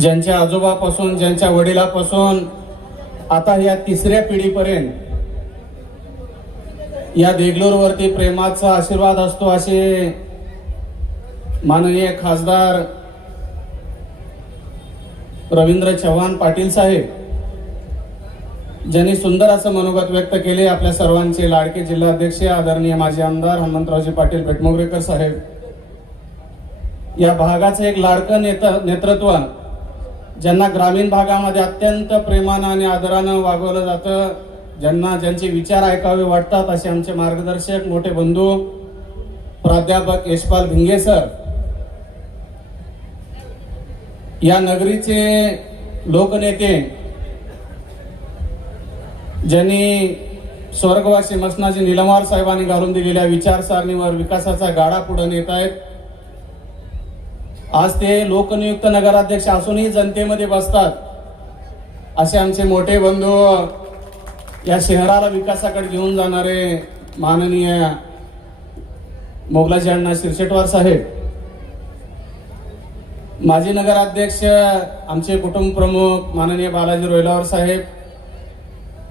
ज्यांच्या आजोबापासून ज्यांच्या वडिलापासून आता या तिसऱ्या पिढीपर्यंत या देगलूरवरती प्रेमाचा आशीर्वाद असतो असे माननीय खासदार रवींद्र चव्हाण पाटील साहेब ज्यांनी सुंदर असं मनोगत व्यक्त केले आपल्या सर्वांचे लाडके जिल्हाध्यक्ष आदरणीय माजी आमदार हनुमंतरावजी पाटील बेटमोगरेकर साहेब. या भागाचं एक लाडकं नेत नेतृत्व ज्यांना ग्रामीण भागामध्ये अत्यंत प्रेमानं आणि आदरानं वागवलं जातं ज्यांना ज्यांचे विचार ऐकावे वाटतात असे आमचे मार्गदर्शक मोठे बंधू प्राध्यापक यशपाल भिंगे सर. या नगरीचे लोकनेते ज्यांनी स्वर्गवासी मसनाजी निलमार साहेबांनी घालून दिलेल्या विचारसरणीवर विकासाचा गाडा पुढे नेत आहेत आज ते लोकनियुक्त नगराध्यक्ष असूनही जनतेमध्ये बसतात. असे आमचे मोठे बंधू या शहराला विकासाकडे घेऊन जाणारे माननीय मोगलाजी अण्णा शिरशेटवार साहेब. माजी नगराध्यक्ष आमचे कुटुंब प्रमुख माननीय बालाजी रोयलावर साहेब.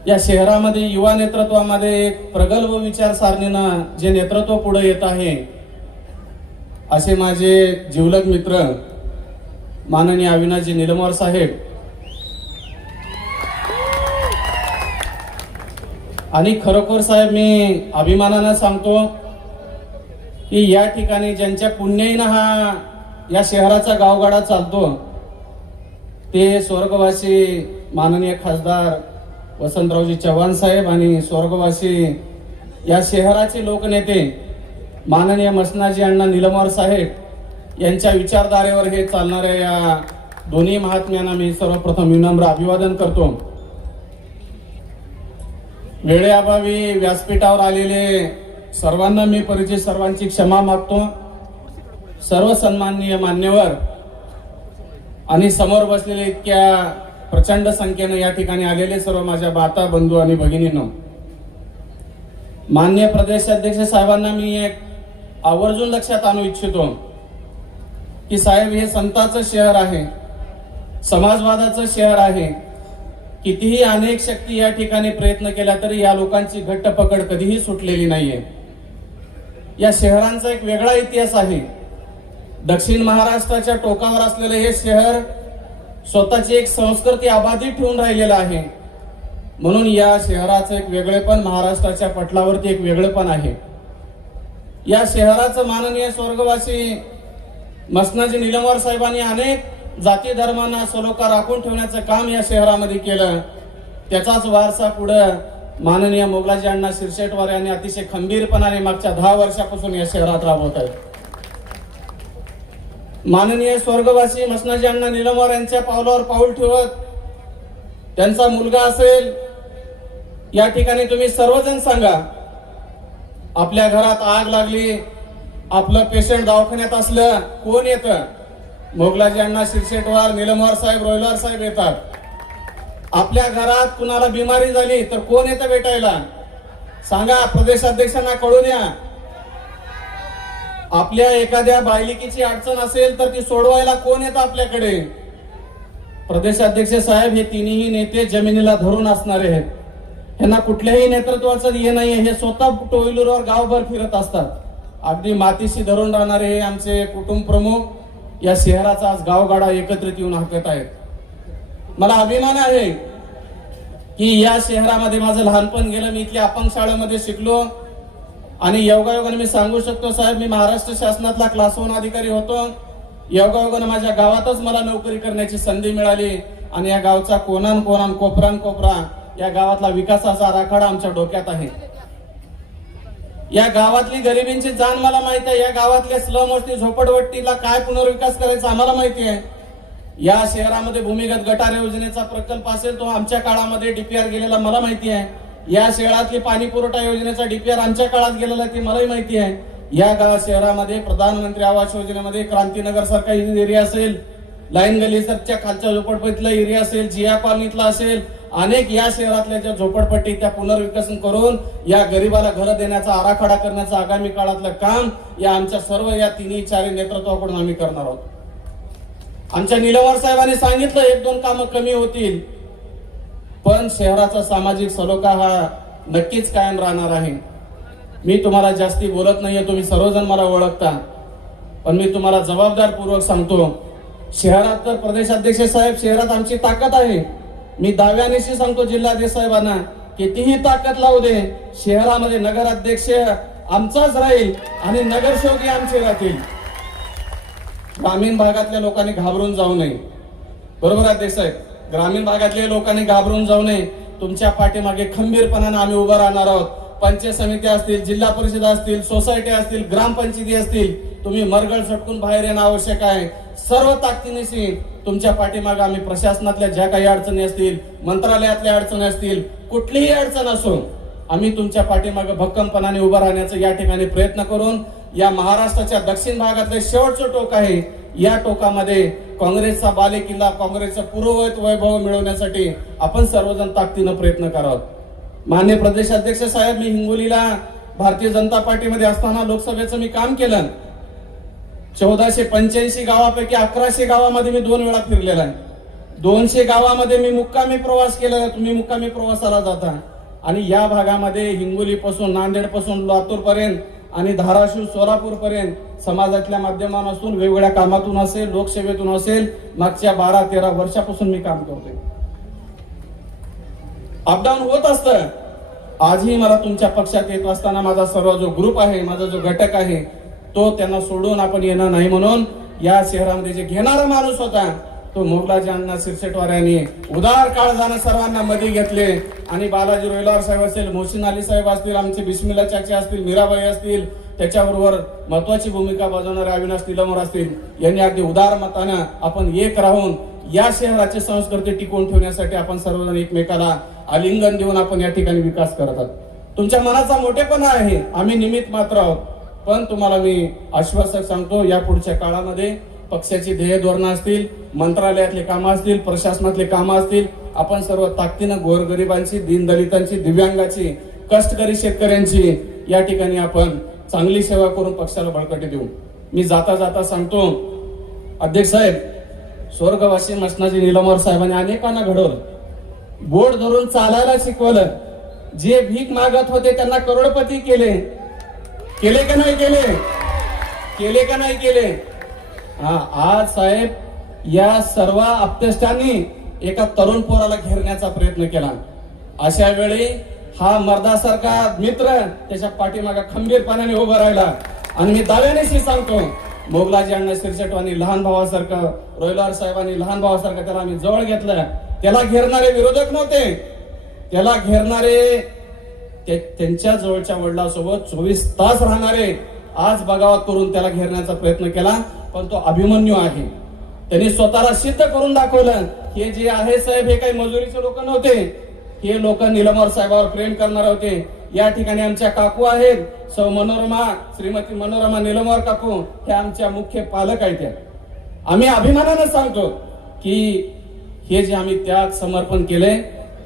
या शहरामध्ये युवा नेतृत्वामध्ये एक प्रगल्भ विचारसारणीनं जे नेतृत्व पुढे येत आहे असे माझे जिवलग मित्र माननीय अविनाजी निलमवार साहेब आणि खरोखर साहेब मी अभिमानानं सांगतो की या ठिकाणी ज्यांच्या पुण्याईनं हा या शहराचा गावगाडा चालतो ते स्वर्गवासी माननीय खासदार वसंतरावजी चव्हाण साहेब आणि स्वर्गवासी या शहराचे लोकनेते माननीय मसनाजी अण्णा निलमवार साहेब यांच्या विचारधारेवर हे चालणाऱ्या या दोन्ही महात्म्यांना मी सर्वप्रथम विनम्र अभिवादन करतो. वेळेअभावी व्यासपीठावर आलेले सर्वांना मी परिचित सर्वांची क्षमा मागतो. सर्व सन्माननीय मान्यवर आणि समोर बसलेले इतक्या प्रचंड संख्येनं या ठिकाणी आलेले सर्व माझ्या माता बंधू आणि भगिनींनो. मान्य प्रदेशाध्यक्ष साहेबांना मी एक आवर्जून लक्षात आणू इच्छितो की साहेब हे संताचं शहर आहे समाजवादाचं शहर आहे. कितीही अनेक शक्ती या ठिकाणी प्रयत्न केला तरी या लोकांची घट्ट पकड कधीही सुटलेली नाहीये. या शहरांचा एक वेगळा इतिहास आहे. दक्षिण महाराष्ट्राच्या टोकावर असलेलं हे शहर स्वतःची एक संस्कृती अबाधित ठेवून राहिलेलं आहे. म्हणून या शहराचं एक वेगळेपण महाराष्ट्राच्या पटलावरती एक वेगळेपण आहे. या शहराचं माननीय स्वर्गवासी मसनाजी निलमवार साहेबांनी अनेक जाती धर्मांना सलोखा राखून ठेवण्याचं काम या शहरामध्ये केलं. त्याचाच वारसा पुढं माननीय मोगलाजी अण्णा शिरशेटवार यांनी अतिशय खंबीरपणाने मागच्या दहा वर्षापासून या शहरात राबवत आहेत. माननीय स्वर्गवासी मसनाजी अण्णा निलमवार यांच्या पावलावर पाऊल ठेवत त्यांचा मुलगा असेल या ठिकाणी तुम्ही सर्वजण सांगा. आपल्या घरात आग लागली आपलं पेशंट दवाखान्यात असलं कोण येतं? मोगलाजी अण्णा शिरशेटवार निलमवार साहेब रोयलवार साहेब येतात. आपल्या घरात कुणाला बिमारी झाली तर कोण येतं भेटायला? सांगा प्रदेशाध्यक्षांना कळून या. आपल्या एखाद्या बायलिकीची अडचण असेल तर ती सोडवायला कोण येतं आपल्याकडे? प्रदेशाध्यक्ष साहेब हे तिन्ही नेते जमिनीला धरून असणारे आहेत. ह्यांना कुठल्याही नेतृत्वाचं हे नाहीये. हे स्वतः टोईलूरवर गावभर फिरत असतात. अगदी मातीशी धरून राहणारे हे आमचे कुटुंब प्रमुख या शहराचा आज गावगाडा एकत्रित येऊन हाकत आहेत. मला अभिमान आहे की या शहरामध्ये माझं लहानपण गेलं. मी इथल्या अपंग शाळेमध्ये शिकलो. आणि योगायोगाने मी सांगू शकतो साहेब मी महाराष्ट्र शासनातला क्लास वन अधिकारी होतो. योगायोगाने माझ्या गावातच मला नोकरी करण्याची संधी मिळाली. आणि या गावचा कोणान कोणान कोपरान कोपरा या गावातला विकासाचा आराखडा आमच्या डोक्यात आहे. या गावातली गरिबींची जाण मला माहिती आहे. या गावातल्या स्लम वस्ती झोपडवट्टीला काय पुनर्विकास करायचा आम्हाला माहिती आहे. या शहरामध्ये भूमिगत गटार योजनेचा प्रकल्प असेल तो आमच्या काळामध्ये डीपीआर गेलेला मला माहिती आहे. या शहरातली पाणी पुरवठा योजनेचा डीपीआर आमच्या काळात गेलेला ती मलाही माहिती आहे. या गाव शहरामध्ये प्रधानमंत्री आवास योजनेमध्ये क्रांतीनगर सारखा एरिया असेल लाईन गलीसरच्या खालच्या झोपडपट्टीतला एरिया असेल जिया कॉलनीतला असेल अनेक या शहरातल्या ज्या झोपडपट्टी त्या पुनर्विकसन करून या गरिबाला घरं देण्याचा आराखडा करण्याचं आगामी काळातलं काम या आमच्या सर्व या तिन्ही चारही नेतृत्वाकडून आम्ही करणार आहोत. आमच्या निलवार साहेबांनी सांगितलं एक दोन कामं कमी होतील पण शहराचा सामाजिक सलोखा हा नक्कीच कायम राहणार आहे. मी तुम्हाला जास्ती बोलत नाहीये तुम्ही सर्वजण मला ओळखता पण मी तुम्हाला जबाबदारपूर्वक सांगतो शहरात तर प्रदेशाध्यक्ष साहेब शहरात आमची ताकद आहे. मी दाव्यानेशी सांगतो जिल्हाधीश साहेबांना कितीही ताकद लावू दे शहरामध्ये नगराध्यक्ष आमचाच राहील आणि नगरसेवकही आमचे राहतील. ग्रामीण भागातल्या लोकांनी घाबरून जाऊ नये. बरोबर आहे साहेब? ग्रामीण भागातल्या लोकांनी घाबरून जाऊ नये. तुमच्या पाठीमागे खंबीरपणाने आम्ही उभं राहणार आहोत. पंचायत समित्या असतील जिल्हा परिषद असतील सोसायटी असतील ग्रामपंचायती असतील तुम्ही मरगळ सटकून बाहेर येणं आवश्यक आहे. सर्व ताकदीनिशी तुमच्या पाठीमागे आम्ही प्रशासनातल्या ज्या काही अडचणी असतील मंत्रालयातल्या अडचणी असतील कुठलीही अडचण असो आम्ही तुमच्या पाठीमागे भक्कमपणाने उभं राहण्याचा या ठिकाणी प्रयत्न करून या महाराष्ट्राच्या दक्षिण भागातलं शेवटचं टोक आहे. या टोकामध्ये काँग्रेसचा बालेकिल्ला काँग्रेसचं पूर्ववत वैभव मिळवण्यासाठी आपण सर्वजण ताकदीनं प्रयत्न करावं. मान्य प्रदेशाध्यक्ष साहेब मी हिंगोलीला भारतीय जनता पार्टीमध्ये असताना लोकसभेचं मी काम केलं. चौदाशे पंच्याऐंशी गावापैकी अकराशे गावामध्ये मी दोन वेळा फिरलेला आहे. दोनशे गावामध्ये मी मुक्कामी प्रवास केलेला तुम्ही मुक्कामी प्रवासाला जाता. आणि या भागामध्ये हिंगोली पासून नांदेडपासून लातूर पर्यंत आणि धाराशिव सोलापूर पर्यंत समाजातल्या माध्यमातून वेगवेगळ्या कामातून असेल लोकसेवेतून असेल मागच्या बारा तेरा वर्षापासून मी काम करतोय. अपडाऊन होत असतं. आजही मला तुमच्या पक्षात येत असताना माझा सर्व जो ग्रुप आहे माझा जो घटक आहे तो त्यांना सोडून आपण येणार नाही म्हणून या शहरामध्ये जे घेणारा माणूस होता तो मोगलाजी अण्णा सिरसेटवार उदार काळ जाणं सर्वांना मध्ये घेतले. आणि बालाजी रोहिलार साहेब असतील मोहसिन अली साहेब असतील आमचे बिस्मिल्ला चाचे असतील मीराबाई असतील त्याच्याबरोबर महत्वाची भूमिका बजावणारे अविनाश तिलमर असतील यांनी अगदी उदार मतानं आपण एक राहून या शहराची संस्कृती टिकवून ठेवण्यासाठी आपण सर्वजण एकमेकाला आलिंगन देऊन आपण या ठिकाणी विकास करत आहोत. तुमच्या मनाचा मोठेपणा आहे आम्ही निमित्त मात्र आहोत. पण तुम्हाला मी आश्वासक सांगतो या पुढच्या काळामध्ये पक्षाची ध्येय धोरणं असतील मंत्रालयातले कामं असतील प्रशासनातले कामं असतील आपण सर्व ताकदीनं गोरगरिबांची दीनदलितांची दिव्यांगाची कष्टकरी शेतकऱ्यांची या ठिकाणी आपण चांगली सेवा करून पक्षाला बळकटी देऊ. मी जाता जाता सांगतो अध्यक्ष साहेब स्वर्गवासी मसनाजी निलमर साहेबांनी अनेकांना घडवलं. बोट धरून चालायला शिकवलं. जे भीक मागत होते त्यांना करोडपती केले. केले का नाही केले? केले का नाही केले? हा आज साहेब या सर्व अपतेष्टांनी एका तरुण पोराला घेरण्याचा प्रयत्न केला. अशा वेळी हा मर्दासारखा मित्र त्याच्या पाठीमागा खंबीरपणाने उभा राहिला. आणि मी दाव्यानेशी सांगतो मोगलाजी अण्णा शिरसेटवानी लहान भावासारखं रोयलार साहेबांनी लहान भावासारखं त्याला आम्ही जवळ घेतलं. त्याला घेरणारे विरोधक नव्हते. त्याला घेरणारे त्यांच्या जवळच्या वडिलासोबत चोवीस तास राहणारे आज बगावत करून त्याला घेरण्याचा प्रयत्न केला पण तो अभिमन्यू आहे. त्यांनी स्वतःला सिद्ध करून दाखवलं हे जे आहे साहेब हे काही मजुरीचे लोक नव्हते. हे लोक निलमर साहेबावर प्रेम करणार होते. या ठिकाणी आमच्या काकू आहेत. सौ. मनोरमा श्रीमती मनोरमा निलमर काकू हे आमच्या मुख्य पालक आहेत त्या. आम्ही अभिमानानं सांगतो की हे जे आम्ही त्याग समर्पण केले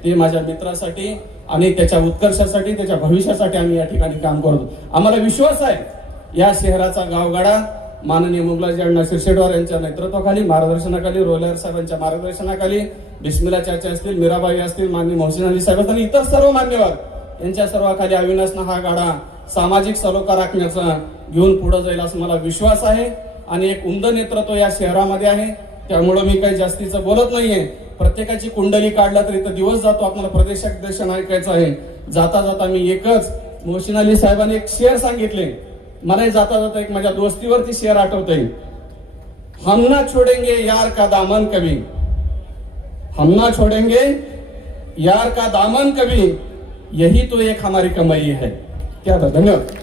ते माझ्या मित्रासाठी आणि त्याच्या उत्कर्षासाठी त्याच्या भविष्यासाठी आम्ही या ठिकाणी काम करतो आम्हाला विश्वास आहे या शहराचा गावगाडा माननीय मुगलाजी अण्णा शिरसेडवार यांच्या नेतृत्वाखाली मार्गदर्शनाखाली रोलर साहेबांच्या मार्गदर्शनाखाली बिस्मिला चाचा असतील मीराबाई असतील माननीय मोहसिन अली साहेब असतील आणि इतर सर्व मान्यवर यांच्या सर्वाखाली अविनाशनं हा गाडा सामाजिक सलोखा राखण्याचा घेऊन पुढे जाईल असं मला विश्वास आहे. आणि एक उमद नेतृत्व या शहरामध्ये आहे. त्यामुळं मी काही जास्तीचं बोलत नाहीये. प्रत्येकाची कुंडली काढला तर इथं दिवस जातो आपल्याला प्रदेशाध्यक्ष ऐकायचं आहे. जाता जाता मी एकच मोहसिन अली साहेबांनी एक शेअर सांगितले. मलाही जाता जाता एक माझ्या दोस्तीवरती शेअर आठवत आहे हम ना छोडेंगे यार का दामन कभी? हम ना छोडेंगे यार का दामन कभी? यही तो एक हमारी कमाई है. क्या धन्यवाद.